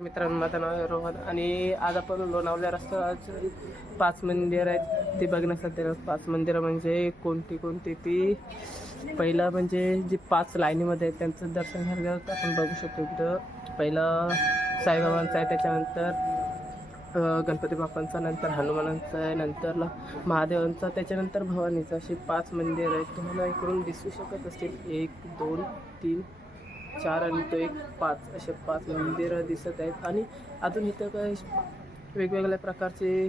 मित्रांनो माझं नाव आहे रोहन आणि आज आपण लोणावल्या रस्त्यावर पाच मंदिर आहेत. ते बघण्यासाठी पाच मंदिरं म्हणजे कोणती कोणती? ती पहिलं म्हणजे जी पाच लाईनीमध्ये आहेत त्यांचं दर्शन घ्यायला आपण बघू शकतो इथं पहिलं साईबाबांचं आहे त्याच्यानंतर गणपती बाप्पांचा नंतर हनुमानांचा आहे नंतर महादेवांचा त्याच्यानंतर भवानीचा. अशी पाच मंदिर आहेत. तुम्हाला इकडून दिसू शकत असतील. एक दोन तीन चार आणि तो एक पाच असे पाच मंदिरं दिसत आहेत. आणि अजून इथं काय वेगवेगळ्या प्रकारचे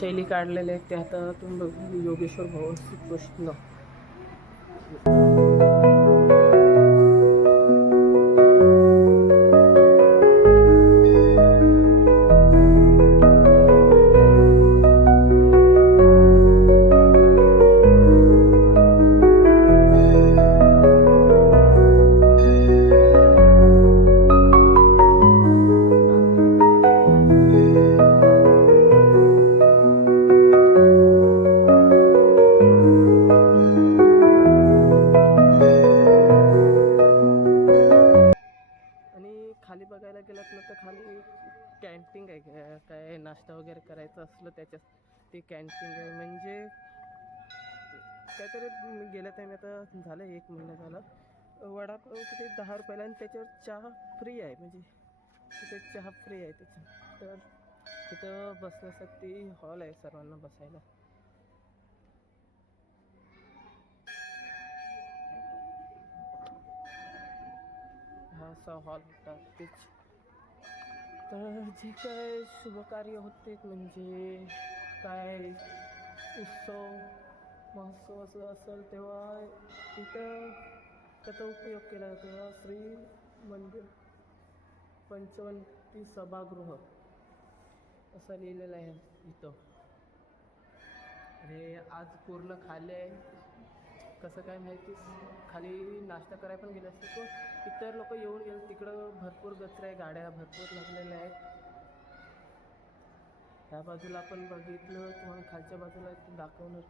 शैली काढलेले आहेत. त्या हातातून बघू योगेश्वर भवन श्रीकृष्ण. कॅन्टीन आहे काय- काय नाश्ता वगैरे करायचं असलं त्याच्यात ते कॅन्टीन आहे. म्हणजे काहीतरी मी गेल्या टाइम आता झालं एक महिना झाला. वडापाव तिथे दहा रुपयाला आणि त्याच्यावर चहा फ्री आहे. म्हणजे तिथे चहा फ्री आहे त्याच्या तर तिथं बसण्यासाठी हॉल आहे सर्वांना बसायला. हा असा हॉल होता. तेच. तर जे काय शुभकार्य होते म्हणजे काय उत्सव महोत्सव असं असेल तेव्हा इथं त्याचा उपयोग केला जातो. श्री मंदिर पंचवंती सभागृह असं लिहिलेलं आहे इथं. आणि आज पूर्ण खाली आहे. कसं काय माहिती? खाली नाश्ता करायला पण गेले असते तो इतर लोक येऊन गेले. तिकडं भरपूर गचरा आहे गाड्या भरपूर लागलेल्या आहेत. ह्या बाजूला आपण बघितलं तुम्हाला खालच्या बाजूला दाखवणार.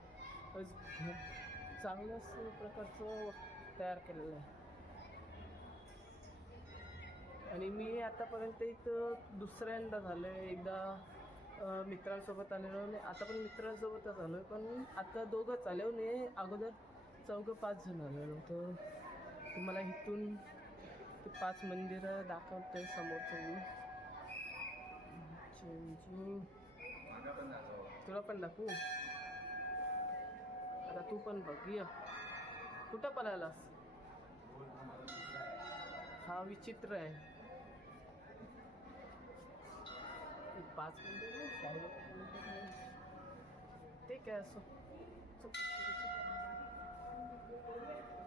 चांगल्याच प्रकारचं तयार केलेलं आहे. आणि मी आतापर्यंत इथं दुसऱ्यांदा झालं आहे एकदा मित्रांसोबत आलेलो. आणि आता पण मित्रांसोबतच आलो आहे पण आता दोघंच आले नाही अगोदर चौघं पाच जण आलेलो होतो तुम्हाला इथून ते पाच मंदिरं दाखवते समोरचं मी. तुला पण दाखवू? आता तू पण बघ ये. कुठं पळालास हा विचित्र आहे. पाच मिनिटं ते काय असो? Thank you.